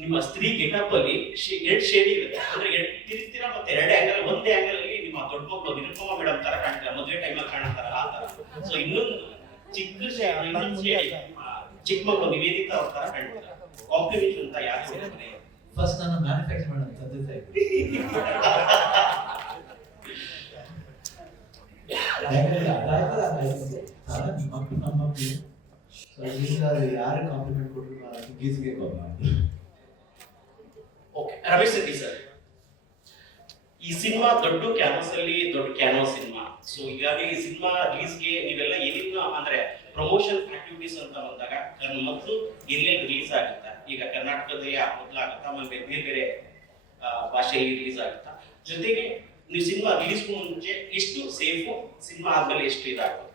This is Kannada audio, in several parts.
ನಿಮ್ಮ ಸ್ತ್ರೀ ಗೆಟಪ್ ಅಲ್ಲಿ ಎರಡು ಶೇಡ್ ಇರುತ್ತೆ, ಅಂದ್ರೆ ತಿರುಗ್ತೀರಾ ಮತ್ತೆ ಎರಡು ಆಂಗಲ್, ಒಂದೇ ಆಂಗಲ್ ಅಲ್ಲಿ ನಿಮ್ಮ ದೊಡ್ಡ ಮಕ್ಕಳು ನಿರುಪಮಾ ಮೇಡಮ್ ತರ ಕಾಣ್ತೀರಾ, ಮದುವೆ ಟೈಮಲ್ಲಿ ಕಾಣ್ತಾರಲ್ಲ ಆ ತರ. ಸೊ ಇನ್ನೊಂದು ಚಿಕ್ಕ ಚಿಕ್ಕ ಮಕ್ಕಳು ನಿವೇದಿತ ಅವ್ರ ತರ ಕಾಣ್ತೀರಾ. ಕಾಂಪ್ಲಿಮೆಂಟ್ ಅಂತ ಯಾರು ಫಸ್ಟ್ ನಾನು ಮ್ಯಾನುಫ್ಯಾಕ್ಚರ್ ಮಾಡೋಣ ತಂದೆ ಮಕ್ಕಳು ನಮ್ಮ ಮಕ್ಕಳು ಯಾರು ಕಾಂಪ್ಲಿಮೆಂಟ್ ಕೊಟ್ಟರು ಗೀಸ್ಗೆ ಕಾಲ್ ಮಾಡಿ. ಓಕೆ ರಮೇಶ್ ಶೆಟ್ಟಿ ಸರ್, ಈ ಸಿನಿಮಾ ದೊಡ್ಡ ಕ್ಯಾನ್ವಾಸ್ ಅಲ್ಲಿ ದೊಡ್ಡ ಕ್ಯಾನ್ವಾಸ್ ಸಿನಿಮಾ. ಸೊ ಈಗಾಗಲೇ ಈ ಸಿನಿಮಾ ರಿಲೀಸ್ಗೆ ನೀವೆಲ್ಲ ಏನೇನು ಅಂದ್ರೆ ಪ್ರಮೋಷನ್ ಆಕ್ಟಿವಿಟೀಸ್ ಅಂತ ಬಂದಾಗ ಮೊದಲು ಎಲ್ಲೆಲ್ಲಿ ರಿಲೀಸ್ ಆಗುತ್ತಾ, ಈಗ ಕರ್ನಾಟಕದಲ್ಲಿ ಮೊದಲಾಗುತ್ತಾ, ಆಮೇಲೆ ಬೇರೆ ಬೇರೆ ಭಾಷೆಯಲ್ಲಿ ರಿಲೀಸ್ ಆಗುತ್ತಾ, ಜೊತೆಗೆ ನೀವು ಸಿನಿಮಾ ರಿಲೀಸ್ಗೂ ಮುಂಚೆ ಎಷ್ಟು ಸೇಫು, ಸಿನಿಮಾ ಆದ್ಮೇಲೆ ಎಷ್ಟು ಇದಾಗುತ್ತೆ?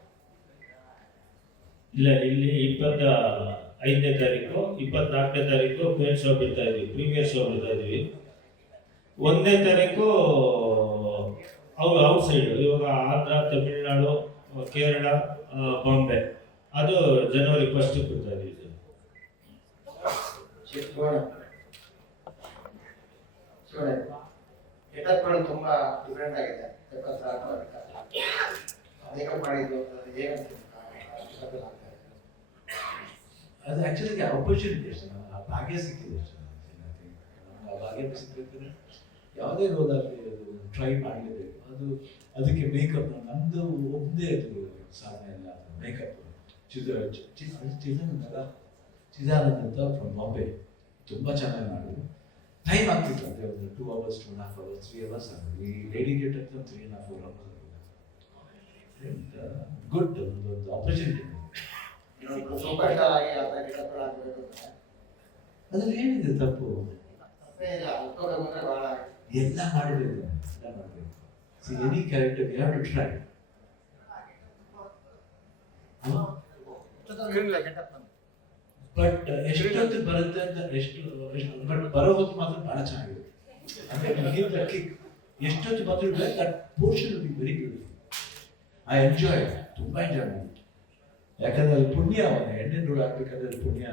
ಇಲ್ಲ, ಇಲ್ಲಿ 25ನೇ ತಾರೀಕು 24ನೇ ತಾರೀಕು ಪ್ಲೇನ್ ಶೋ ಬಿಡ್ತಾ ಇದೀವಿ, ಪ್ರೀಮಿಯರ್ ಶೋ ಬಿಡ್ತಾ ಇದೀವಿ. 1ನೇ ತಾರೀಕು ಅವ್ರು ಔಟ್ ಸೈಡ್, ಇವಾಗ ಆಂಧ್ರ, ತಮಿಳುನಾಡು, ಕೇರಳ, ಬಾಂಬೆ, ಅದು ಜನವರಿ 1 ಬಿಡ್ತಾ ಇದೀವಿ. ಗೆಟಪ್ಗಳು ತುಂಬಾ ಡಿಫ್ರೆಂಟ್ ಆಗಿದೆ. ಮಾಡಿದ್ದು ಅದು ಆಕ್ಚುಲಿ ಆಪರ್ಚುನಿಟಿ ಅಷ್ಟೇ, ಆ ಭಾಗ್ಯ ಸಿಕ್ಕಿದೆ ಅಷ್ಟೇ. ಆ ಭಾಗ್ಯ ಸಿಕ್ಕಿದ್ರೆ ಯಾವುದೇ ರೋಲಾಗಲಿ ಅದು ಟ್ರೈ ಮಾಡಲೇಬೇಕು. ಅದಕ್ಕೆ ಮೇಕಪ್ ನಮ್ಮದು ಒಂದೇ ಅದು ಸಾಧನೆ ಇಲ್ಲ. ಅದು ಮೇಕಪ್ ಚಿದಾನಂದ್ ಅಂತ ಫ್ರಮ್ ಬಾಂಬೆ ತುಂಬ ಚೆನ್ನಾಗಿ ಮಾಡಿದ್ರು. ಟೈಮ್ ಆಗ್ತಿತ್ತು, ಅದೇ ಒಂದು 2 hours 2.5 hours 3 hours ಆಗೋದು. ಈ ಲೇಡಿ ಗೆಟಪ್ 3.5 4 hours ಆಗೋದು. ಗುಡ್, ಒಂದು ಆಪರ್ಚುನಿಟಿ. ಅದ್ರಲ್ಲಿ ಏನಿದೆ ತಪ್ಪು? ಎಲ್ಲ ಮಾಡಬೇಕು, ಎಲ್ಲ ಮಾಡಬೇಕು. See any character you have to try. But ಎಷ್ಟೊತ್ತು ಬರುತ್ತೆ ಅಂತ ಬಟ್ ಬರೋ ಹೊತ್ತು ಮಾತ್ರ ಬಹಳ ಚೆನ್ನಾಗಿದೆ. ಅಂದ್ರೆ ಎಷ್ಟೊತ್ತು ಮಾತ್ರ that portion will be very beautiful. I enjoy, ತುಂಬಾ ಎಂಜಾಯ್ ಮಾಡಿದ್ದೆ. ಯಾಕಂದ್ರೆ ಅದು ಪುಣ್ಯ, ಹೆಣ್ಣಿನ ರೋಡ್ ಆಗ್ಬೇಕಾದ್ರೆ ಅದು ಪುಣ್ಯ.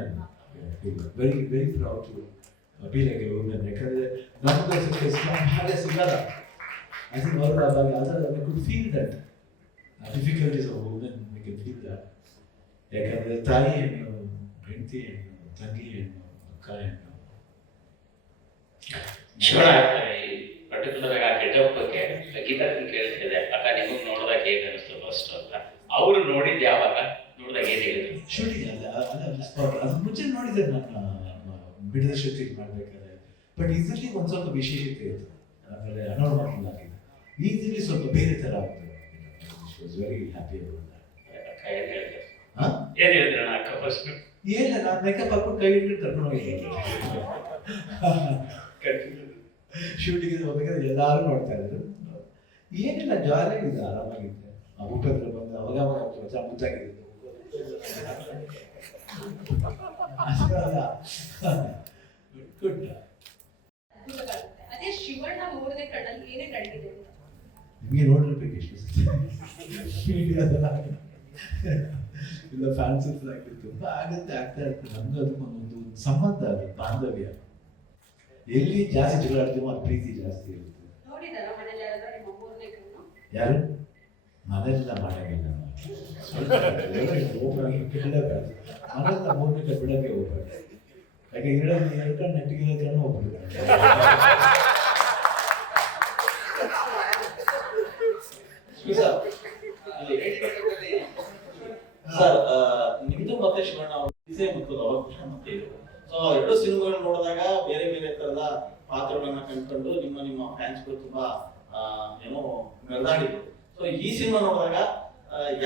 Very very proud to be like a women. ಯಾಕಂದ್ರೆ ನಮ್ಗೆ ಹಾಗೆ ಸಿಗಲ್ಲ. ಐ ಥಿಂಕ್ ಅವರು we could feel that difficulties of women, we can feel that. ಯಾಕಂದ್ರೆ ತಾಯಿ ಹೆಣ್ಣು, ಹೆಂಡತಿ ಹೆಣ್ಣು, ತಂಗಿ ಹೆಣ್ಣು, ಅಕ್ಕ ಹೆಣ್ಣು. ಪರ್ಟಿಕ್ಯುಲರ್ ಆಗಿ ಗೆಟಪ್ ಬಗ್ಗೆ ಗೀತಾ ಕೇಳ್ತಿದೆ, ಅಕ್ಕ ನಿಮಗೆ ನೋಡಿದಾಗ ಹೇಗೆ ಅನಿಸ್ತು ಫಸ್ಟ್ ಅಂತ? ಅವ್ರು ನೋಡಿದ್ದು ಯಾವಾಗ, ನೋಡಿದಾಗ ಏನು ಹೇಳಿದ್ರು? ಶೂಟಿಂಗ್ ಅದು ಮುಂಚೆ ನೋಡಿದ್ದೆ ನಾನು ಬಿಡದ ಶೂಟಿಂಗ್ ಮಾಡ್ಬೇಕಾದ್ರೆ. ಬಟ್ ಇದರಲ್ಲಿ ಒಂದು ಸ್ವಲ್ಪ ವಿಶೇಷತೆ ಇತ್ತು, ಆಮೇಲೆ ಅನಾರ್ಮಲ್ ಆಗಿದೆ. ಇದರಲ್ಲಿ ಸ್ವಲ್ಪ ಬೇರೆ ಥರ ಆಗ್ತದೆ. Very happy about that. ಅಕ್ಕ ಏನು ಹೇಳಿದ್ರು? ಏನು ಹೇಳಿದ್ರು ಅಕ್ಕ ಫಸ್ಟ್? ಏನಿಲ್ಲ, ನಾನು ಮೇಕಪ್ ಹಾಕೊಂಡು ಕೈ ಇಟ್ಟು ಕರ್ಕೊಂಡು ಹೋಗಿದ್ದೆ. ಶೂಟಿಂಗ್ ಹೋಗ್ಬೇಕಾದ್ರೆ ಎಲ್ಲರೂ ನೋಡ್ತಾ ಇದ್ರು. ಏನಿಲ್ಲ, ಜಾಲಿಯಾಗಿದೆ, ಆರಾಮಾಗಿದ್ದೆ. ಉಪೇಂದ್ರ ಬಂದು ಅವಾಗ ಮುದ್ದಾಗಿದ್ದು. ಗುಡ್. ಅದೇ ಶಿವಣ್ಣ 3ನೇ ಕಣ್ಣಲ್ಲಿ ಏನೇ ನಡೆದಿದೆ ಅಂತ ನಿಮಗೆ ನೋಡಿರ್ಬೇಕು ಎಷ್ಟು ಇಲ್ಲ, ಫ್ಯಾನ್ಸ್ ಆಗ್ಲಿ ತುಂಬಾ ಆಗುತ್ತೆ, ಆಗ್ತಾ ಇರ್ತದೆ. ನಮ್ಗೆ ಅದಕ್ಕೊಂದು ಸಂಬಂಧ, ಅದು ಬಾಂಧವ್ಯ. ಎಲ್ಲಿ ಜಾಸ್ತಿ ಜಗಳ ಆಡ್ತೀವೋ ಅಲ್ಲಿ ಪ್ರೀತಿ ಜಾಸ್ತಿ ಇರುತ್ತೆ. ನೋಡಿದಾರ ಮನೇಲಿ ನಿಮ್ಮ 3ನೇ ಕಣ್ಣು? ಯಾರು ಮನೆಯೆಲ್ಲ ಮಾಡಂಗಿಲ್ಲ, ಮನೆಯೆಲ್ಲ 3ನೇ ಕಣ್ಣು ಬಿಡಕ್ಕೆ ಹೋಗ್ಬೇಡ. ಯಾಕೆ 2 ಕಣ್ಣು ನೆಟ್ಟಿಗೆ ಕಣ್ಣು ಹೋಗ್ಬಿಡ್ತಾರೆ. ಸರ್, ನಿಮ್ದು ಮತ್ತೆ ಶಿವಣ್ಣ ಅವರು ಮತ್ತು ಲವಕೃಷ್ಣ ಮತ್ತೆ ಇದು, ಸೊ 2 ಸಿನಿಮಾಗಳು ನೋಡಿದಾಗ ಬೇರೆ ಬೇರೆ ತರದ ಪಾತ್ರಗಳನ್ನ ಕಂಡುಕೊಂಡು ನಿಮ್ಮ ಫ್ಯಾನ್ಸ್ಗಳು ತುಂಬಾ ಏನೋ ಮೆರೆದಾಡಿದ್ರು. ಸೊ ಈ ಸಿನಿಮಾ ನೋಡಿದಾಗ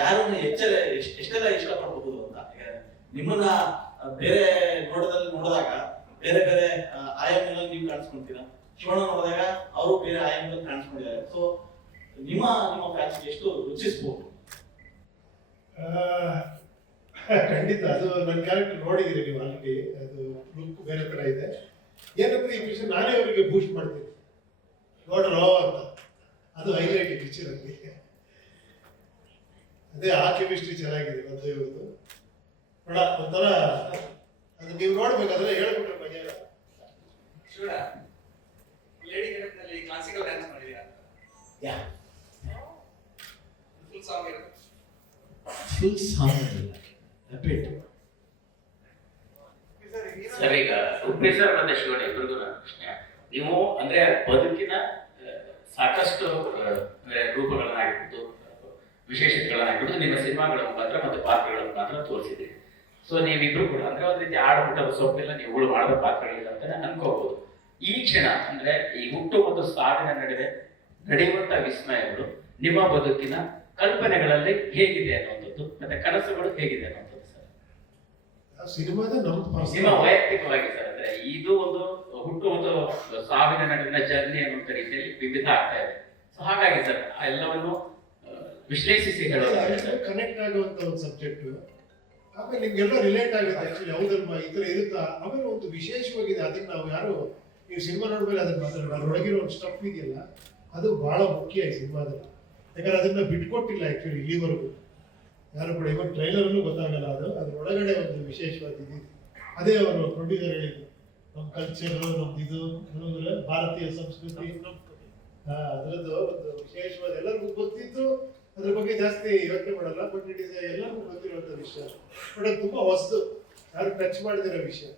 ಯಾರನ್ನ ಎಷ್ಟೆಲ್ಲ ಇಷ್ಟಪಡಬಹುದು ಅಂತ, ನಿಮ್ಮನ್ನ ಬೇರೆ ನೋಡಿದಾಗ ಬೇರೆ ಬೇರೆ ಆಯಾಮಗಳಲ್ಲಿ ನೀವು ಕಾಣಿಸ್ಕೊಂತೀರಾ, ಶಿವಣ್ಣ ನೋಡಿದಾಗ ಅವರು ಬೇರೆ ಆಯಾಮದಲ್ಲಿ ಕಾಣಿಸ್ಕೊಂಡಿದ್ದಾರೆ. ಸೊ ನಿಮ್ಮ ಫ್ಯಾನ್ಸ್ ಎಷ್ಟು ರುಚಿಸಬಹುದು? ಖಂಡಿತ, ಅದು ನನ್ನ ಕ್ಯಾರೆಕ್ಟರ್ ನೋಡಿದ್ದೀರಿ ನೀವು ಆಲ್ರೆಡಿ. ಅದು ಲುಕ್ ಬೇರೆ ಥರ ಇದೆ. ಏನಂದ್ರೆ ಈ ವಿಷಯ ನಾನೇ ಅವರಿಗೆ ಬೂಸ್ಟ್ ಮಾಡ್ತೀನಿ, ನೋಡ್ರೋ ಅಂತ. ಅದು ಹೈಲೈಟ್ ಈ ಪಿಕ್ಚರಲ್ಲಿ. ಅದೇ ಆ ಕೆಮಿಸ್ಟ್ರಿ ಚೆನ್ನಾಗಿದೆ ಒಂದು ಇವ್ರದ್ದು. ನೋಡ ಒಂಥರ ಅದು ನೀವು ನೋಡ್ಬೇಕಾದ್ರೆ ಹೇಳ್ಬಿಟ್ರೆ ಬಗ್ಗೆ ಯಾ ಫುಲ್ ಸಾಂಗ್ ಫುಲ್ ಸಾಂಗ್ ಇಲ್ಲ ರಿಪೀಟ್. ಸರ್, ಈಗ ಉಪ್ಪೇಶ್ ಸರ್ ಮತ್ತೆ ಶಿವಣ್ಣ ಇಬ್ಬರಿಗೂ ನನ್ನ ಪ್ರಶ್ನೆ. ನೀವು ಅಂದ್ರೆ ಬದುಕಿನ ಸಾಕಷ್ಟು ಅಂದ್ರೆ ರೂಪಗಳನ್ನಾಗಿರ್ಬೋದು, ವಿಶೇಷತೆಗಳನ್ನಾಗಿರ್ಬೋದು ನಿಮ್ಮ ಸಿನಿಮಾಗಳ ಮುಖಾಂತರ ಮತ್ತು ಪಾತ್ರಗಳ ಮುಖಾಂತರ ತೋರಿಸಿದ್ದೀರಿ. ಸೊ ನೀವಿಬ್ರು ಕೂಡ ಅಂದ್ರೆ ಒಂದ್ ರೀತಿ ಆಡುಮುಟ್ಟದ ಸೊಪ್ಪಿಲ್ಲ ನೀವುಗಳು ಮಾಡಿದ ಪಾತ್ರಗಳಿಲ್ಲ ಅಂತಾನೆ ಅನ್ಕೋಬಹುದು. ಈ ಕ್ಷಣ ಅಂದ್ರೆ ಈ ಹುಟ್ಟು ಮತ್ತು ಸಾವಿನ ನಡುವೆ ನಡೆಯುವಂತ ವಿಸ್ಮಯಗಳು ನಿಮ್ಮ ಬದುಕಿನ ಕಲ್ಪನೆಗಳಲ್ಲಿ ಹೇಗಿದೆ ಅನ್ನುವಂಥದ್ದು ಮತ್ತೆ ಕನಸುಗಳು ಹೇಗಿದೆ ಅನ್ನುವಂಥದ್ದು ಸರ್, ಸಿನಿಮಾದ ನಮ್ಮ ನಿಮ್ಮ ಪರ್ಸನಲ್ ವೈಯಕ್ತಿಕವಾಗಿ ಸರ್. ಅಂದ್ರೆ ಇದು ಒಂದು ಹುಟ್ಟು ಮತ್ತು ಸಾವಿನ ನಡುವಿನ ಜರ್ನಿ ಅನ್ನುವಂಥ ರೀತಿಯಲ್ಲಿ ವಿವಿಧ ಆಗ್ತಾ ಇದೆ. ಸೊ ಹಾಗಾಗಿ ಸರ್ ಆ ಎಲ್ಲವನ್ನು ವಿಶ್ಲೇಷಿಸಿ ಹೇಳೋದಾದ್ರೆ ಸರ್, ಕನೆಕ್ಟ್ ಆಗುವಂತ ಒಂದು ಸಬ್ಜೆಕ್ಟ್. ಆಮೇಲೆ ನಿಮ್ಗೆಲ್ಲ ರಿಲೇಟ್ ಆಗುತ್ತೆ ಆಕ್ಚುಲಿ ಯಾವುದಲ್ವಾ ಈ ತರ ಇರುತ್ತಾ. ಆಮೇಲೆ ಒಂದು ವಿಶೇಷವಾಗಿದೆ, ಅದನ್ನ ನಾವು ಯಾರು ನೀವು ಸಿನಿಮಾ ನೋಡ್ಮೇಲೆ ಅದನ್ನ ಮಾತಾಡೋಣ. ಅದ್ರೊಳಗಿರೋ ಒಂದು ಸ್ಟಫ್ ಇದೆಯಲ್ಲ ಅದು ಬಹಳ ಮುಖ್ಯ ಈ ಸಿನಿಮಾದಲ್ಲಿ. ಯಾಕಂದ್ರೆ ಅದನ್ನ ಬಿಟ್ಕೊಟ್ಟಿಲ್ಲ ಆಕ್ಚುಲಿ ಇಲ್ಲಿವರೆಗೂ ಯಾರು ಕೂಡ. ಇವನ್ ಟ್ರೈಲರಲ್ಲೂ ಗೊತ್ತಾಗಲ್ಲ ಅದು, ಅದ್ರೊಳಗಡೆ ಒಂದು ವಿಶೇಷವಾದ ಇದಿದೆ. ಅದೇ ಅವರು ಪ್ರೊಡ್ಯೂಸರ್ ಹೇಳಿದ್ರು, ನಮ್ಮ ಕಲ್ಚರ್ ನಮ್ದು ಇದು ಏನಂದ್ರೆ ಭಾರತೀಯ ಸಂಸ್ಕೃತಿ ಅದರದ್ದು ಒಂದು ವಿಶೇಷವಾದ ಎಲ್ಲರಿಗೂ ಗೊತ್ತಿತ್ತು. ಅದ್ರ ಬಗ್ಗೆ ಜಾಸ್ತಿ ಯೋಚನೆ ಮಾಡಲ್ಲ, ಬಟ್ ಇಟ್ ಇಸ್ ಎಲ್ಲರಿಗೂ ಗೊತ್ತಿರುವಂತ ವಿಷಯ. ಬಟ್ ಅದು ತುಂಬಾ ಹೊಸದು, ಯಾರು ಟಚ್ ಮಾಡಿದಿರೋ ವಿಷಯ.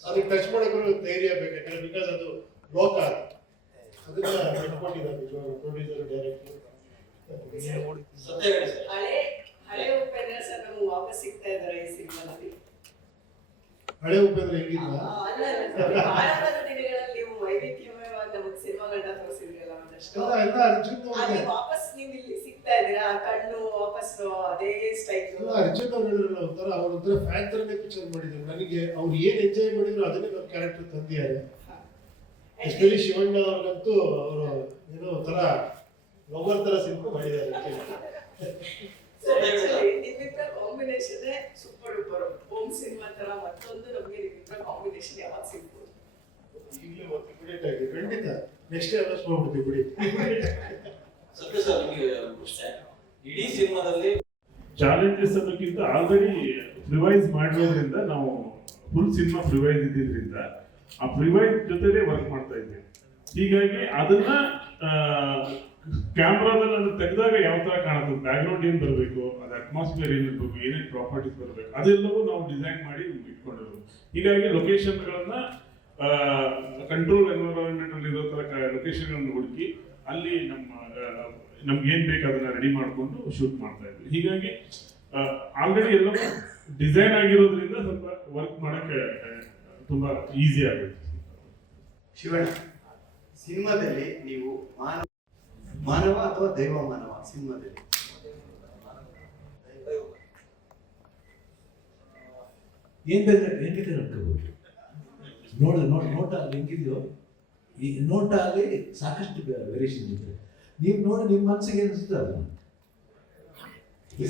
ಅದಕ್ಕೆ ಟಚ್ ಮಾಡೋಕೆ ಧೈರ್ಯ ಬೇಕು, ಯಾಕಂದ್ರೆ ಬಿಕಾಸ್ ಅದು ಲೋಕ ಅದನ್ನ ಬಿಟ್ಕೊಟ್ಟಿದ್ದಾರೆ ಪ್ರೊಡ್ಯೂಸರ್ ಡೈರೆಕ್ಟರ್. ಸತ್ಯ ಹೇಳಿ ಸರ್. ಹಳೆ ಉಪೇಂದ್ರ ಸರ್ ನಮ್ಗೆ ವಾಪಸ್ ಸಿಗ್ತಾ ಇದ್ದಾರೆ ಈ ಸಿನಿಮಾದಲ್ಲಿ. ಹಳೆ ಉಪೇಂದ್ರ ಹೆಂಗಿಲ್ಲ ಆರಂಭದ ದಿನಗಳಲ್ಲಿ ನೀವು ವೈವಿಧ್ಯಮಯವಾದ ನಮಗೆ ಸಿನಿಮಾಗಳನ್ನ ತೋರಿಸಿದ್ರಲ್ಲ ಒಂದಷ್ಟು, ಎಲ್ಲ ಅರ್ಜುನ್ ಅಲ್ಲಿ ವಾಪಸ್ ನೀವು ಇಲ್ಲಿ ಸಿಗ್ತಾ ಇದ್ದೀರಾ. ಆ ಕಣ್ಣು ವಾಪಸ್ ಅದೇ ಸ್ಟೈಲ್. ಅರ್ಜುನ್ ಅವ್ರು ಹೇಳಿದ್ರಲ್ಲ ಒಂಥರ ಅವ್ರೊಂಥರ ಫ್ಯಾನ್ ತರನೇ ಪಿಕ್ಚರ್ ಮಾಡಿದ್ರು. ನನಗೆ ಅವ್ರು ಏನ್ ಎಂಜಾಯ್ ಮಾಡಿದ್ರು ಅದನ್ನೇ ನಮ್ಮ ಕ್ಯಾರೆಕ್ಟರ್ ತಂದಿದ್ದಾರೆ. ಎಸ್ಪೆಷಲಿ ಶಿವಣ್ಣ ಅವ್ರಿಗಂತೂ ಅವರು ಏನೋ ಒಂಥರ ಲವರ್ ತರ ಸಿನಿಮಾ ಮಾಡಿದ್ದಾರೆ. ನಿಮ್ಮಿಬ್ಬರ combination super duper. Home cinema ತರ ಮತ್ತೊಂದು ನಮಗೆ ನಿಮ್ಮಿಬ್ಬರ ಕಾಂಬಿನೇಷನ್ ಯಾವಾಗ ಸಿಗ್ಬೋದು? ಈಗಲೇ ಮತ್ತೆ ಇಮಿಡಿಯೇಟ್ ಆಗಿ ಖಂಡಿತ ನೆಕ್ಸ್ಟ್ ಅರೆಸ್ಟ್ ಮಾಡ್ಬಿಡ್ತೀವಿ ಬಿಡಿ. ಸತ್ಯ ಸರ್, ನಿಮಗೆ ಒಂದು ಪ್ರಶ್ನೆ. ಇಡೀ ಸಿನಿಮಾದಲ್ಲಿ ಚಾಲೆಂಜಸ್ ಅನ್ನೋಕ್ಕಿಂತ ಆಲ್ರೆಡಿ ಪ್ರಿವೈಸ್ ಮಾಡಿರೋದ್ರಿಂದ ನಾವು ಫುಲ್ ಸಿನಿಮಾ ಪ್ರಿವೈಸ್ ಇದ್ದಿದ್ರಿಂದ ಆ ಪ್ರಿವೈಸ್ ಜೊತೆಲೇ ವರ್ಕ್ ಮಾಡ್ತಾ ಇದ್ವಿ. ಹೀಗಾಗಿ ಅದನ್ನ ಕ್ಯಾಮ್ರಾದಲ್ಲಿ ಅದು ತೆಗೆದಾಗ ಯಾವ ತರ ಕಾಣುತ್ತೆ, ಬ್ಯಾಕ್ಗ್ರೌಂಡ್ ಏನ್ ಬರಬೇಕು, ಅದು ಅಟ್ಮಾಸ್ಫಿಯರ್ ಏನ್ ಇರಬೇಕು, ಏನೇನು ಪ್ರಾಪರ್ಟೀಸ್ ಬರಬೇಕು, ಅದೆಲ್ಲವೂ ನಾವು ಡಿಸೈನ್ ಮಾಡಿ ಇಟ್ಕೊಂಡಿರೋದು. ಹೀಗಾಗಿ ಲೊಕೇಶನ್ಗಳನ್ನ ಕಂಟ್ರೋಲ್ ಎನ್ವೈರನ್ಮೆಂಟ್ ಅಲ್ಲಿ ಇರೋ ತರ ಲೊಕೇಶನ್ಗಳನ್ನು ಹುಡುಕಿ ಅಲ್ಲಿ ನಮ್ಗೆ ಏನ್ ಬೇಕು ಅದನ್ನ ರೆಡಿ ಮಾಡಿಕೊಂಡು ಶೂಟ್ ಮಾಡ್ತಾ ಇದ್ವಿ. ಹೀಗಾಗಿ ಆಲ್ರೆಡಿ ಎಲ್ಲವೂ ಡಿಸೈನ್ ಆಗಿರೋದ್ರಿಂದ ಸ್ವಲ್ಪ ವರ್ಕ್ ಮಾಡಕ್ಕೆ ತುಂಬಾ ಈಸಿ ಆಗುತ್ತೆ. ಶಿವಣ್ಣ, ಸಿನಿಮಾದಲ್ಲಿ ನೀವು ಮಾನವ ಅಥವಾ ದೈವ ಮಾನವ ಸಿನಿಮಾದಲ್ಲಿ? ಏನ್ ಬೇಕಾದ್ರೆ ಅನ್ಕೋಬಹುದು. ನೋಟ ಅಲ್ಲಿ ಹೆಂಗಿದೆಯೋ ಈ ನೋಟ ಅಲ್ಲಿ ಸಾಕಷ್ಟು ವೇರಿಯೇಷನ್ ಇದೆ. ನೀವು ನೋಡಿ ನಿಮ್ಮ ಮನಸ್ಸಿಗೆ ಅನಿಸುತ್ತೆ ಅದು.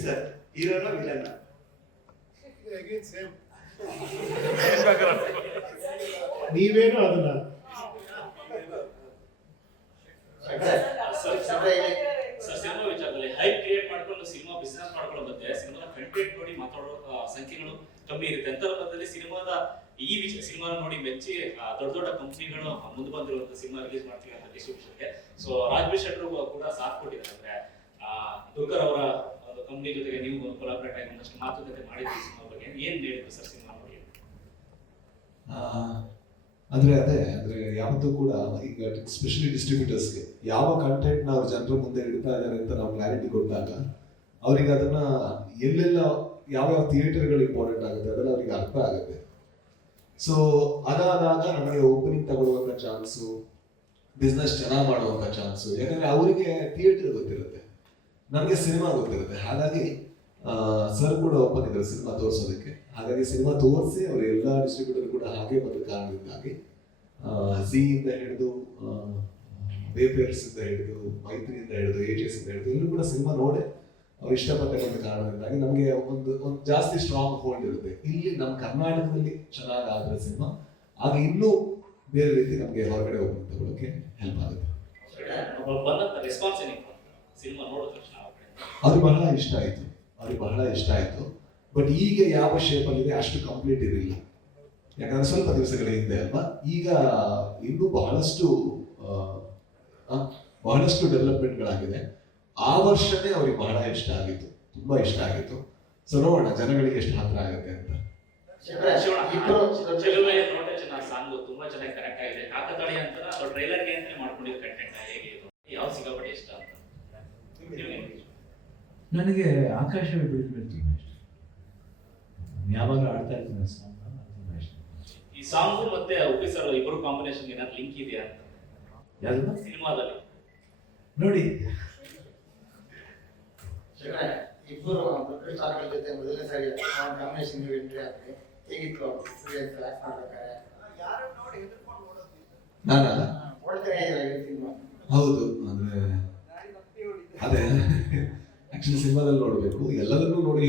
ಸರ್, ಹೀರೋನ ವಿಲನ್? Again same. ನೀವೇನು ಅದನ್ನ ಸಿನಿಮಾ ವಿಚಾರದಲ್ಲಿ ಹೈಪ್ ಕ್ರಿಯೇಟ್ ಮಾಡ್ಕೊಂಡು ಸಿನಿಮಾ ಬಿಸ್ನೆಸ್ ಮಾಡ್ಕೊಳ್ಳೋ ಮತ್ತೆ ಸಿನಿಮಾದ ಕಂಟೆಂಟ್ ನೋಡಿ ಮಾತಾಡೋ ಸಂಖ್ಯೆಗಳು ಕಮ್ಮಿ ಇರುತ್ತೆ. ಅಂತರ್ಗತದಲ್ಲಿ ಸಿನಿಮಾದ ಈ ಸಿನಿಮಾ ನೋಡಿ ಮೆಚ್ಚಿ ದೊಡ್ಡ ದೊಡ್ಡ ಕಂಪ್ನಿಗಳು ಮುಂದೆ ಬಂದಿರುವಂತ ಸಿನಿಮಾ ರಿಲೀಸ್ ಮಾಡ್ತೀವಿ ಅಂತ ಡಿಸ್ಟ್ರಿಬ್ಯೂಷನ್ಗೆ. ಸೊ ರಾಜ್ಬೀರ್ ಶೆಟ್ಟರ್ ಕೂಡ ಸಾಥ್ ಕೊಟ್ಟಿದ್ದಾರೆ. ಅಂದ್ರೆ ದುರ್ಗರ್ ಅವರ ಒಂದು ಕಂಪ್ನಿ ಜೊತೆಗೆ ನೀವು ಕೊಲಾಬ್ರೇಟ್ ಆಗಿ ಒಂದಷ್ಟು ಮಾತುಕತೆ ಮಾಡಿದ್ರಿ ಸಿನಿಮಾ ಬಗ್ಗೆ. ಏನ್ ಹೇಳಿದ್ರು ಸರ್ ಸಿನಿಮಾ ನೋಡಿ? ಅಂದ್ರೆ ಯಾವತ್ತೂ ಕೂಡ ಈಗ ಸ್ಪೆಷಲಿ ಡಿಸ್ಟ್ರಿಬ್ಯೂಟರ್ಸ್ಗೆ ಯಾವ ಕಂಟೆಂಟ್ ನಾವು ಜನರ ಮುಂದೆ ಇಡ್ತಾ ಇದ್ದಾರೆ ಅಂತ ನಾವು ಕ್ಲಾರಿಟಿ ಕೊಟ್ಟಾಗ ಅವ್ರಿಗೆ ಅದನ್ನ ಎಲ್ಲೆಲ್ಲ ಯಾವ ಥಿಯೇಟರ್ಗಳು ಇಂಪಾರ್ಟೆಂಟ್ ಆಗುತ್ತೆ ಅದೆಲ್ಲ ಅವ್ರಿಗೆ ಅರ್ಥ ಆಗುತ್ತೆ. ಸೊ ಅದಾದಾಗ ನಮಗೆ ಓಪನಿಂಗ್ ತಗೊಳ್ಳುವಂಥ ಚಾನ್ಸು, ಬಿಸ್ನೆಸ್ ಚೆನ್ನಾಗಿ ಮಾಡುವಂಥ ಚಾನ್ಸು. ಯಾಕಂದ್ರೆ ಅವರಿಗೆ ಥಿಯೇಟರ್ ಗೊತ್ತಿರುತ್ತೆ, ನಮಗೆ ಸಿನಿಮಾ ಗೊತ್ತಿರುತ್ತೆ. ಹಾಗಾಗಿ ಸರ್ ಕೂಡ ಓಪನ್ ಇದ್ದಾರೆ ಸಿನಿಮಾ ತೋರಿಸೋದಕ್ಕೆ. ಹಾಗಾಗಿ ಸಿನಿಮಾ ತೋರಿಸಿ ಅವರು ಎಲ್ಲ ಡಿಸ್ಟ್ರಿಬ್ಯೂಟರ್ ಕೂಡ ಹಾಗೆ ಬಂದ ಕಾರಣದಿಂದಾಗಿ ಝೀಯಿಂದ ಹಿಡಿದು ವೇಫೇರ್ಸ್ ಇಂದ ಹಿಡಿದು ಮೈತ್ರಿಯಿಂದ ಹಿಡಿದು ATS ಇಂದ ಹಿಡಿದು ಎಲ್ಲರೂ ಕೂಡ ಸಿನಿಮಾ ನೋಡಿ ಅವ್ರು ಇಷ್ಟಪಟ್ಟಂತ ಕಾರಣದಿಂದಾಗಿ ನಮಗೆ ಒಂದು ಜಾಸ್ತಿ ಸ್ಟ್ರಾಂಗ್ ಹೋಲ್ಡ್ ಇರುತ್ತೆ. ಇಲ್ಲಿ ನಮ್ಮ ಕರ್ನಾಟಕದಲ್ಲಿ ಚೆನ್ನಾಗಿ ಆದ್ರೆ ಸಿನಿಮಾ ಆಗ ಇನ್ನೂ ಬೇರೆ ರೀತಿ ನಮಗೆ ಹೊರಗಡೆ ಹೋಗಿ ತಗೊಳ್ಳೋಕೆ ಹೆಲ್ಪ್ ಆಗುತ್ತೆ. ಸಿನಿಮಾ ನೋಡಿದ ತಕ್ಷಣ ಅವ್ರಿಗೆ ಬಹಳ ಇಷ್ಟ ಆಯ್ತು. ಬಟ್ ಈಗ ಯಾವ ಶೇಪ್ ಅಲ್ಲಿ ಇದೆ ಅಷ್ಟು ಕಂಪ್ಲೀಟ್ ಇರಲಿಲ್ಲ, ಯಾಕಂದ್ರೆ ಸ್ವಲ್ಪ ದಿವಸಗಳ ಹಿಂದೆ ಅಲ್ವಾ. ಈಗ ಇನ್ನೂ ಬಹಳಷ್ಟು ಬಹಳಷ್ಟು ಡೆವಲಪ್ಮೆಂಟ್ಗಳಾಗಿದೆ. ಆ ವರ್ಷನೇ ಅವ್ರಿಗೆ ಬಹಳ ಇಷ್ಟ ಆಗಿತ್ತು, ತುಂಬಾ ಇಷ್ಟ ಆಗಿತ್ತು. ಸೊ ನೋಡೋಣ ಜನಗಳಿಗೆ ಎಷ್ಟು ಹತ್ರ ಆಗುತ್ತೆ ಅಂತ. ಚೆಲುವೆ ನೋಟೆ ಚೆನ್ನಾಗಿ ಸಾಂಗು ತುಂಬಾ ಚೆನ್ನಾಗಿ ಕನೆಕ್ಟ್ ಆಗಿದೆ. ಕಾಕತಾಳಿ ಅಂತ ಅಥವಾ ಟ್ರೈಲರ್ಗೆ ಅಂತ ಮಾಡ್ಕೊಂಡಿದ್ದ ಕಂಟೆಂಟ್ ಹೇಗೆ ಇದು ಯಾವ ಸಿಕ್ಕಾಪಟ್ಟೆ ಇಷ್ಟ ಅಂತ ನನಗೆ ಆಕಾಶವೇ ಬೆಳಕು ತುಂಬಾ ಇಷ್ಟ. ಯಾವಾಗ ಆಡ್ತಾ ಇರ್ತೀನಿ ಸಾಂಗ್ ತುಂಬಾ ಇಷ್ಟ. ಈ ಸಾಂಗು ಮತ್ತೆ ಉಪ್ಪಿ ಸರ್ ಇಬ್ಬರು ಕಾಂಬಿನೇಷನ್ ಏನಾದ್ರು ಲಿಂಕ್ ಇದೆಯಾ ಅಂತ ಯಾವ್ದು ಸಿನಿಮಾದಲ್ಲಿ ನೋಡಿ. ಇಬ್ಬರು ಸ್ಟಾರ್ಗಳ ಜೊತೆ ಮೊದಲನೇ ಸಾರಿ ಕಾಂಬಿನೇಷನ್ ಎಂಟ್ರಿ ಆದ್ರೆ ಹೇಗಿತ್ತು ಎಕ್ಸ್ಪೀರಿಯನ್ಸ್ ಆಕ್ಟ್ ಮಾಡ್ಬೇಕಾದ್ರೆ? ಯಾರು ನೋಡಿ ಎದುರ್ಕೊಂಡು ನಾನಾ ಓಡ್ತೇನೆ ಸಿನಿಮಾ. ಹೌದು, ಅಂದ್ರೆ ಅದೇ ಆಕ್ಚುಲಿ ಸಿನಿಮಾದಲ್ಲಿ ನೋಡ್ಬೇಕು, ಎಲ್ಲದನ್ನೂ ನೋಡಿ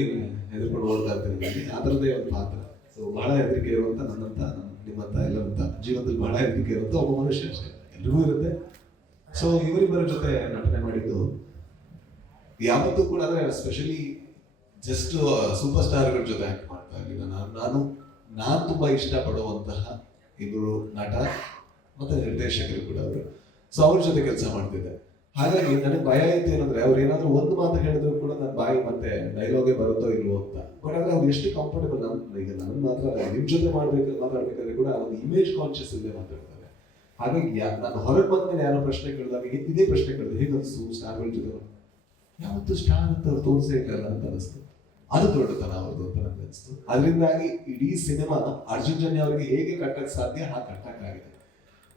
ಹೆದರ್ಕೊಂಡು ಓಡ್ತಾ ಇರ್ತೀನಿ. ಅದರದ್ದೇ ಒಂದು ಪಾತ್ರ. ಸೊ ಬಹಳ ಹೆದರಿಕೆ ಇರುವಂತ ನನ್ನಂತ ನಿಮ್ಮಂತ ಎಲ್ಲರಂತ ಜೀವನದಲ್ಲಿ ಬಹಳ ಹೆದರಿಕೆ ಇರುವಂತ ಒಬ್ಬ ಮನುಷ್ಯ ಅಷ್ಟೇ, ಎಲ್ರಿಗೂ ಇರುತ್ತೆ. ಸೊ ಇವರಿಬ್ಬರ ಜೊತೆ ನಟನೆ ಮಾಡಿದ್ದು ಯಾವತ್ತೂ ಕೂಡ, ಅಂದ್ರೆ ಸ್ಪೆಷಲಿ ಜಸ್ಟ್ ಸೂಪರ್ ಸ್ಟಾರ್ಗಳ ಜೊತೆ ಆಕ್ಟ್ ಮಾಡ್ತಾ ಇರಲಿಲ್ಲ. ನಾನು ತುಂಬಾ ಇಷ್ಟಪಡುವಂತಹ ಇಬ್ಬರು ನಟ ಮತ್ತೆ ನಿರ್ದೇಶಕರು ಕೂಡ ಅವರು. ಸೊ ಅವ್ರ ಜೊತೆ ಕೆಲಸ ಮಾಡ್ತಿದ್ದೆ. ಹಾಗಾಗಿ ನನಗೆ ಭಯ ಇತ್ತು ಏನಂದ್ರೆ ಅವ್ರು ಏನಾದ್ರು ಒಂದು ಮಾತು ಹೇಳಿದ್ರು ಕೂಡ ನನ್ನ ಬಾಯಿ ಮತ್ತೆ ಡೈಲಾಗೇ ಬರುತ್ತೋ ಇಲ್ವೋ ಅಂತ. ಬಟ್ ಆದ್ರೆ ಅವ್ರು ಎಷ್ಟು ಕಂಫರ್ಟಬಲ್, ಈಗ ನನ್ನ ಮಾತ್ರ ಅಲ್ಲ, ನಿಮ್ ಜೊತೆ ಮಾತಾಡ್ಬೇಕಾದ್ರೆ ಕೂಡ ಒಂದು ಇಮೇಜ್ ಕಾನ್ಶಿಯಸ್ ಇಲ್ಲದೆ ಮಾತಾಡ್ತಾರೆ. ಹಾಗಾಗಿ ನಾನು ಹೊರಗೆ ಬಂದ್ಮೇಲೆ ಯಾರೋ ಪ್ರಶ್ನೆ ಕೇಳಿದಾಗ ಇದೇ ಪ್ರಶ್ನೆ ಕೇಳಿದೆ, ಹೇಗನ್ನಿಸ್ತು ಸ್ಟಾರ್ಗಳ ಜೊತೆ? ಯಾವತ್ತು ಸ್ಟಾರ್ ಅಂತ ಅವ್ರು ತೋರಿಸೇ ಇರಲ್ಲ ಅಂತ ಅನಿಸ್ತು. ಅದು ದೊಡ್ಡತನ ಅವ್ರದ್ದು ಅಂತ ನನಗೆ ಅನಿಸ್ತು. ಅದರಿಂದಾಗಿ ಇಡೀ ಸಿನಿಮಾ ಅರ್ಜುನ್ ಜನ್ಯ ಅವರಿಗೆ ಹೇಗೆ ಕಟ್ಟಕ್ಕೆ ಸಾಧ್ಯ ಹಾಗೆ ಕಟ್ಟಕ್ಕಾಗಿದೆ.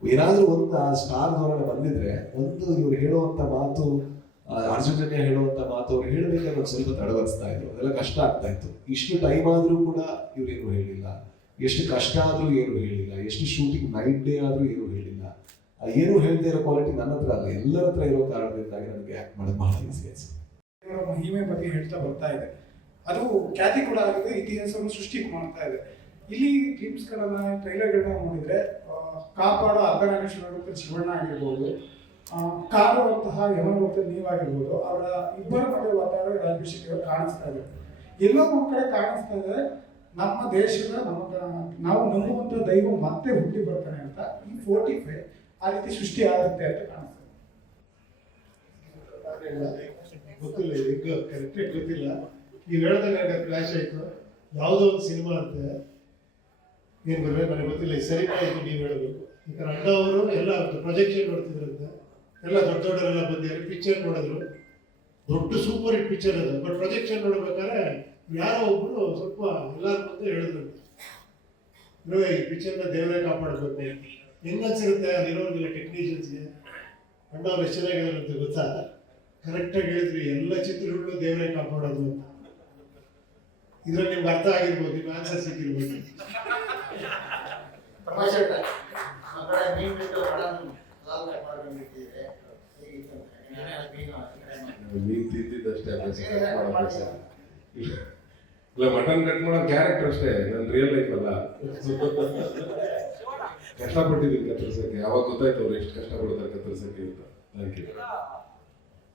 ಏನಾದ್ರೂ ಒಂದು ಆ ಸ್ಟಾರ್ ಧೋರಣೆ ಬಂದಿದ್ರೆ, ಒಂದು ಇವ್ರು ಹೇಳುವಂತ ಮಾತು, ಅರ್ಜುನ್ ಜನ್ಯ ಹೇಳುವಂತ ಮಾತು ಅವ್ರು ಹೇಳಬೇಕಾದ್ರೆ ಒಂದು ಸ್ವಲ್ಪ ತಡವರಿಸ್ತಾ ಇದ್ರು, ಅದೆಲ್ಲ ಕಷ್ಟ ಆಗ್ತಾ ಇತ್ತು. ಇಷ್ಟು ಟೈಮ್ ಆದ್ರೂ ಕೂಡ ಇವ್ರೇನು ಹೇಳಿಲ್ಲ, ಎಷ್ಟು ಕಷ್ಟ ಆದ್ರೂ ಏನು ಹೇಳಿಲ್ಲ, ಎಷ್ಟು ಶೂಟಿಂಗ್ ನೈಟ್ ಡೇ ಆದ್ರೂ ಏನು ಹೇಳಿಲ್ಲ. ಏನು ಹೇಳ್ದೇ ಇರೋ ಕ್ವಾಲಿಟಿ ನನ್ನ ಹತ್ರ ಅಲ್ಲ, ಎಲ್ಲರ ಹತ್ರ ಇರೋ ಕಾರಣದಿಂದಾಗಿ ನನಗೆ ಆಕ್ಟ್ ಮಾಡೋದು ಬಹಳ ಈಸಿ ಅನ್ಸುತ್ತೆ. ಮಹಿಮೆ ಬಗ್ಗೆ ಹೇಳ್ತಾ ಬರ್ತಾ ಇದೆ, ಅದು ಖ್ಯಾತಿ ಕೂಡ ಆಗಿದೆ, ಇತಿಹಾಸವನ್ನು ಸೃಷ್ಟಿ ಮಾಡ್ತಾ ಇದೆ. ಇಲ್ಲಿ ಕ್ಲಿಪ್ಸ್ಗಳನ್ನ ಟ್ರೈಲರ್ಗಳನ್ನ ನೋಡಿದ್ರೆ ಕಾಪಾಡೋ ಅರ್ಧನಾಗೇಶ್ವರ ಶಿವಣ್ಣ ಆಗಿರ್ಬೋದು, ಕಾರುವಂತಹ ಯಮನೂರ್ತಲ್ಲಿ ನೀವಾಗಿರ್ಬೋದು, ಅವರ ಇಬ್ಬರ ಮಧ್ಯೆ ವಾತಾವರಣ ರಾಜಭಿಷೇಕ್ ಅವರು ಕಾಣಿಸ್ತಾ ಇದೆ. ಎಲ್ಲೋ ಒಂದು ಕಡೆ ಕಾಣಿಸ್ತಾ ಇದೆ ನಮ್ಮ ದೇಶದ ನಾವು ನಂಬುವಂಥ ದೈವ ಮತ್ತೆ ಹುಟ್ಟಿ ಬರ್ತಾನೆ ಅಂತ. ಈ 45 ಆ ರೀತಿ ಸೃಷ್ಟಿ ಆಗುತ್ತೆ ಅಂತ ಕಾಣಿಸ್ತದೆ. ಗೊತ್ತಿಲ್ಲ, ಈಗ ಕರೆಕ್ಟಾಗಿ ಗೊತ್ತಿಲ್ಲ. ನೀವು ಹೇಳಿದಾಗ ಫ್ಲಾಶ್ ಆಯ್ತು, ಯಾವುದೋ ಒಂದು ಸಿನಿಮಾ ಅಂತ ಏನ್ ಬರ್ಬೇಕು ನನಗೆ ಗೊತ್ತಿಲ್ಲ. ಈ ಸರಿನಾ ಇದು ನೀವು ಹೇಳಬೇಕು. ಈಗ ಅಣ್ಣ ಅವರು ಎಲ್ಲ ಪ್ರೊಜೆಕ್ಷನ್ ನೋಡ್ತಿದ್ರಂತ, ಎಲ್ಲ ದೊಡ್ಡವರೆಲ್ಲ ಬಂದಿದ್ದಾರೆ, ಪಿಕ್ಚರ್ ನೋಡಿದ್ರು, ದೊಡ್ಡ ಸೂಪರ್ ಹಿಟ್ ಪಿಕ್ಚರ್ ಅದು. ಬಟ್ ಪ್ರೊಜೆಕ್ಷನ್ ನೋಡ್ಬೇಕಾದ್ರೆ ಯಾರೋ ಒಬ್ರು ಸ್ವಲ್ಪ ಎಲ್ಲಾರ ಮುಂದೆ ಹೇಳಿದ್ರು, ಈ ಪಿಕ್ಚರ್ನ ದೇವರೇ ಕಾಪಾಡಬೇಕು. ಹೆಂಗನ್ಸಿರುತ್ತೆ ಅಲ್ಲಿರೋರಿಗೆಲ್ಲ ಟೆಕ್ನಿಷಿಯನ್ಸ್ಗೆ, ಅಣ್ಣ ಅವ್ರು ಎಷ್ಟು ಚೆನ್ನಾಗಿದ್ದಾರೆ ಅಂತ ಗೊತ್ತಾ? ಕರೆಕ್ಟಾಗಿ ಹೇಳಿದ್ರಿ, ಎಲ್ಲ ಚಿತ್ರಗಳು ದೇವರೇ ಕಾಪಾಡೋದು ಅಂತ. ಇದ್ರಲ್ಲಿ ನಿಮ್ಗೆ ಅರ್ಥ ಆಗಿರ್ಬೋದು, ನಿಮ್ಗೆ ಆನ್ಸರ್ ಸಿಕ್ಕಿರ್ಬೋದು. ಇಲ್ಲ, ಮಟನ್ ಕಟ್ ಮಾಡೋ ಕ್ಯಾರೆಕ್ಟರ್ ಅಷ್ಟೇ, ನನ್ನ ರಿಯಲ್ ಲೈಫ್ ಅಲ್ಲ. ಕಷ್ಟಪಟ್ಟಿದ್ದೀನಿ ಕತ್ತರಿಸಕ್ಕೆ, ಯಾವಾಗ ಗೊತ್ತಾಯ್ತು ಅವ್ರು ಎಷ್ಟು ಕಷ್ಟಪಡ್ತಾರೆ ಕತ್ತರಿಸಕ್ಕೆ ಅಂತ. Thank you.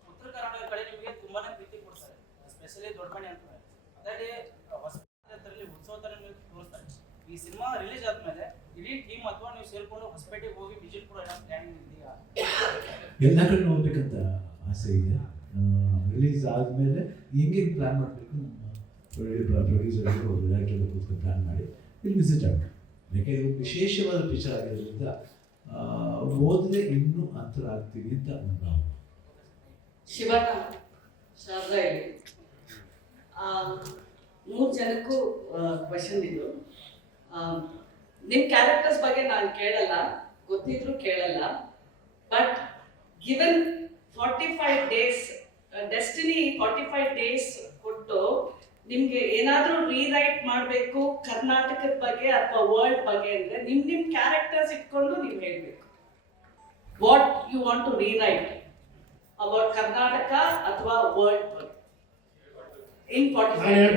ಉತ್ತರ ಕರ್ನಾಟಕ ಕಡೆ ನಿಮಗೆ ತುಂಬಾನೇ ಪ್ರೀತಿ ಕೊಡ್ತಾರೆ, ಸ್ಪೆಷಲಿ ದೊಡ್ಡ ಮನೆ ಅಂತ. ಅದೇ ಹೊಸಪೇಟೆಯಲ್ಲಿ ಉತ್ಸವ ತರ ನೀವು ತೋರಿಸ್ತಾರೆ. ಈ ಸಿನಿಮಾ ರಿಲೀಸ್ ಆದ್ಮೇಲೆ ಇಡೀ ಟೀಮ್ ಅಥವಾ ನೀವು ಸೇರ್ಕೊಂಡು ಹೊಸಪೇಟೆಗೆ ಹೋಗಿ ವಿಸಿಟ್ ಕೊಡೋ ಪ್ಲಾನಿಂಗ್ ಇದೆಯಾ? ಎಲ್ಲ ಕಡೆ ನೋಡ್ಬೇಕಂತ ಆಸೆ ಇದೆ. ರಿಲೀಸ್ ಆದಮೇಲೆ ಹೆಂಗೆ ಪ್ಲಾನ್ ಮಾಡಬೇಕು, ಪ್ರೊಡ್ಯೂಸರ್ಗಳು ಡೈರೆಕ್ಟರ್ ಕೂತ್ಕೊಂಡು ಪ್ಲಾನ್ ಮಾಡಿ ಇಲ್ಲಿ ವಿಸಿಟ್ ಆಗಬೇಕು. ಯಾಕೆಂದರೆ ವಿಶೇಷವಾದ ಪಿಕ್ಚರ್ ಆಗಿರೋದ್ರಿಂದ ಓದಲೇ ಇನ್ನೂ ಅಂತರ ಆಗ್ತೀವಿ ಅಂತ ನಾವು. ಶಿವಣ್ಣ ಶಾರದಾ ಹೇಳಿ, 3 ಜನಕ್ಕೂ ಕ್ವಶನ್ ಇದು. ನಿಮ್ಮ ಕ್ಯಾರೆಕ್ಟರ್ಸ್ ಬಗ್ಗೆ ನಾನು ಕೇಳಲ್ಲ, ಗೊತ್ತಿದ್ರು ಕೇಳಲ್ಲ. But given 45 days destiny 45 days ಕೊಟ್ಟು ನಿಮ್ಗೆ ಏನಾದ್ರೂ ರೀರೈಟ್ ಮಾಡಬೇಕು ಕರ್ನಾಟಕದ ಬಗ್ಗೆ ಅಥವಾ ವರ್ಲ್ಡ್ ಬಗ್ಗೆ ಅಂದ್ರೆ ನಿಮ್ ಕ್ಯಾರೆಕ್ಟರ್ಸ್ ಇಟ್ಕೊಂಡು ನೀವು ಹೇಳ್ಬೇಕು. What you want to rewrite about Karnataka ಅಥವಾ ವರ್ಲ್ಡ್ ಬಗ್ಗೆ ಇನ್ 45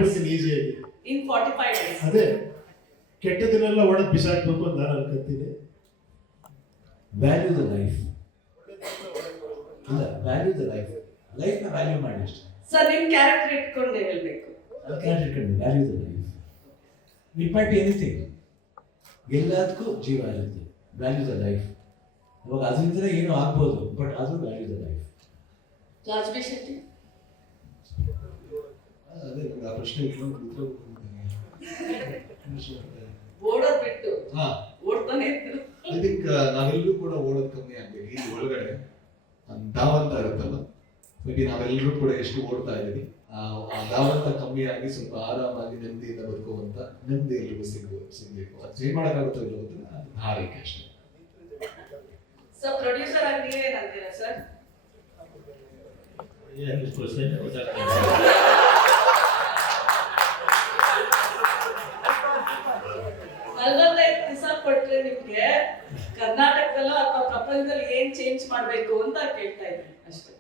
ಡೇಸ್. ಅದೇ ಕೆಟ್ಟದನ್ನೆಲ್ಲ ಒಡೆದು ಬಿಸಾಕ್ಬೇಕು ಅಂತ ನಾನು ಅನ್ಕೊತೀನಿ. ವ್ಯಾಲ್ಯೂ ದ ಲೈಫ್, ಇಲ್ಲ ವ್ಯಾಲ್ಯೂ ದ ಲೈಫ್, ಲೈಫ್ನ ವ್ಯಾಲ್ಯೂ ಮಾಡಿ ಅಷ್ಟೇ. ಸರ್ ನಿಮ್ ಕ್ಯಾರೆಕ್ಟರ್ ಇಟ್ಕೊಂಡು ಹೇಳ್ಬೇಕು. Value the life, it might be anything, ಎಲ್ಲದಕ್ಕೂ ಜೀವ ಇರುತ್ತೆ. Value the life. ಇವಾಗ ಅದರಿಂದ ಏನೋ ಆಗ್ಬೋದು, ಬಟ್ ಆದ್ರೂ value the life. Raj B Shetty. ಅದೇ ನಂಗೆ ಆ ಪ್ರಶ್ನೆ ಓಡೋದ್ ಬಿಟ್ಟು ಹಾ, ಓಡ್ತಾನೆ ಇದ್ರು. ಐ ಥಿಂಕ್ ನಾವೆಲ್ಲರೂ ಕೂಡ ಓಡೋದು ಕಮ್ಮಿ ಆಗ್ಬೇಕು. ಈ ಒಳಗಡೆ ಧಾವಂತ ಇರುತ್ತಲ್ಲ, ಮೇ ಬಿ ನಾವೆಲ್ಲರೂ ಕೂಡ ಎಷ್ಟು ಓಡ್ತಾ ಇದೀವಿ, ಆ ಧಾವಂತ ಕಮ್ಮಿ ಆಗಿ ಸ್ವಲ್ಪ ಆರಾಮಾಗಿ ನೆಮ್ಮದಿಯಿಂದ ಬದುಕುವಂತ ನೆಮ್ಮದಿ ಎಲ್ರಿಗೂ ಸಿಗ್ಬೇಕು. ಅದು ಏನ್ ಮಾಡಕ್ಕಾಗುತ್ತೋ ಇಲ್ಲ ಗೊತ್ತಿಲ್ಲ, ಅದು ಹಾರೈಕೆ ಅಷ್ಟೇ. ಸರ್ ಪ್ರೊಡ್ಯೂಸರ್ ಆಗಿ ನೀವೇನಂತೀರಾ ಸರ್? ಏನು ಕ್ವಶನ್ ಗೊತ್ತಾಗ್ತದೆ. 45 ದಿವಸ ಕೊಟ್ರೆ ನಿಮ್ಗೆ ಕರ್ನಾಟಕದಲ್ಲೋ ಅಥವಾ ಪ್ರಪಂಚದಲ್ಲಿ ಏನ್ ಚೇಂಜ್ ಮಾಡ್ಬೇಕು ಅಂತ ಕೇಳ್ತಾ ಇದ್ದೀನಿ ಅಷ್ಟೇ.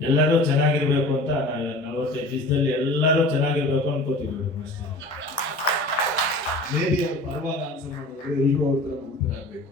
ಎಲ್ಲರೂ ಚೆನ್ನಾಗಿರ್ಬೇಕು ಅಂತ 45 ದಿವಸದಲ್ಲಿ ಎಲ್ಲರೂ ಚೆನ್ನಾಗಿರ್ಬೇಕು ಅನ್ಕೋತೀವಿ ಅಷ್ಟೇ. ಮೇ ಬಿ ಅವ್ರು ಪರವಾಗಿ ಆನ್ಸರ್ ಮಾಡಿದ್ರೆ ಎಲ್ಲರೂ ಅವ್ರ ತರ ಮುಗ್ಧರಾಗಬೇಕು